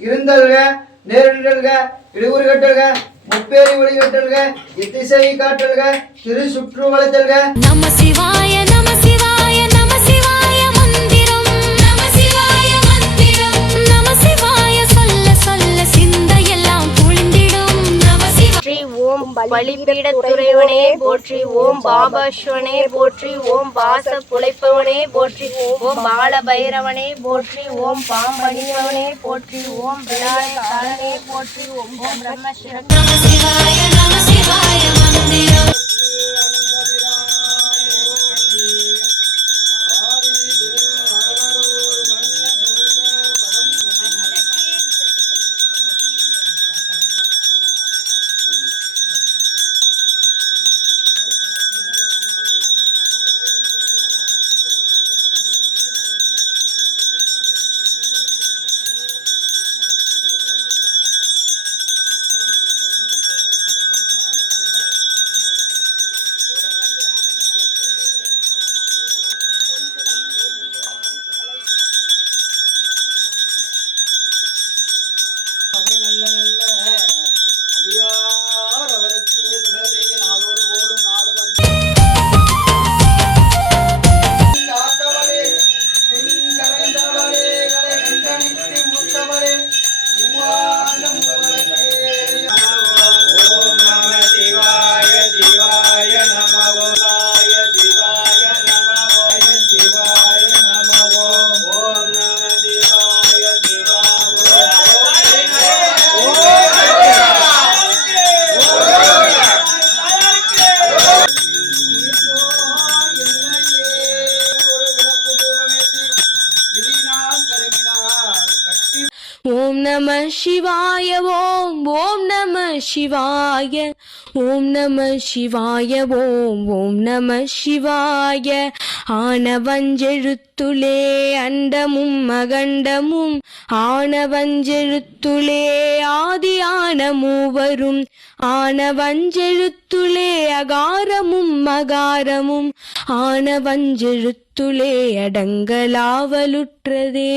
இருந்தல்க நேரிடல்க இடுகுறி கட்டல்க முப்பேரி ஒளி கட்டல்க இத்திசை காட்டல்க திரு சுற்று வளைத்தல்க. நம சிவாய நம சிவாய நம சிவாய மந்திரம் நம சிவாய மந்திரம் நம சிவாய சொல்ல சொல்ல சிந்தையெல்லாம் குளிந்திடும். நம சிவாய ஓம் பலிபீடத்துறைவனே போற்றி, ஓம் பாபாஸ்வனே போற்றி, ஓம் பாச குலைப்பவனே போற்றி, ஓம் பால பைரவனே போற்றி, ஓம் பாம்பணியவனே போற்றி, ஓம் விநாயகனே போற்றி, ஓம் பிரம்ம நம சிவாய நம சிவாய மந்திரம். ஓம் நம சிவாய ஓம் ஓம் நம சிவாய ஓம் நம சிவாய ஓம் ஓம் நம சிவாய. ஆனவஞ்செழுத்துளே அண்டமும் அகண்டமும் ஆனவஞ்செழுத்துளே ஆதியான மூவரும் ஆனவஞ்செழுத்துளே அகாரமும் மகாரமும் ஆனவஞ்செழுத்துளே அடங்கலாவலுற்றதே.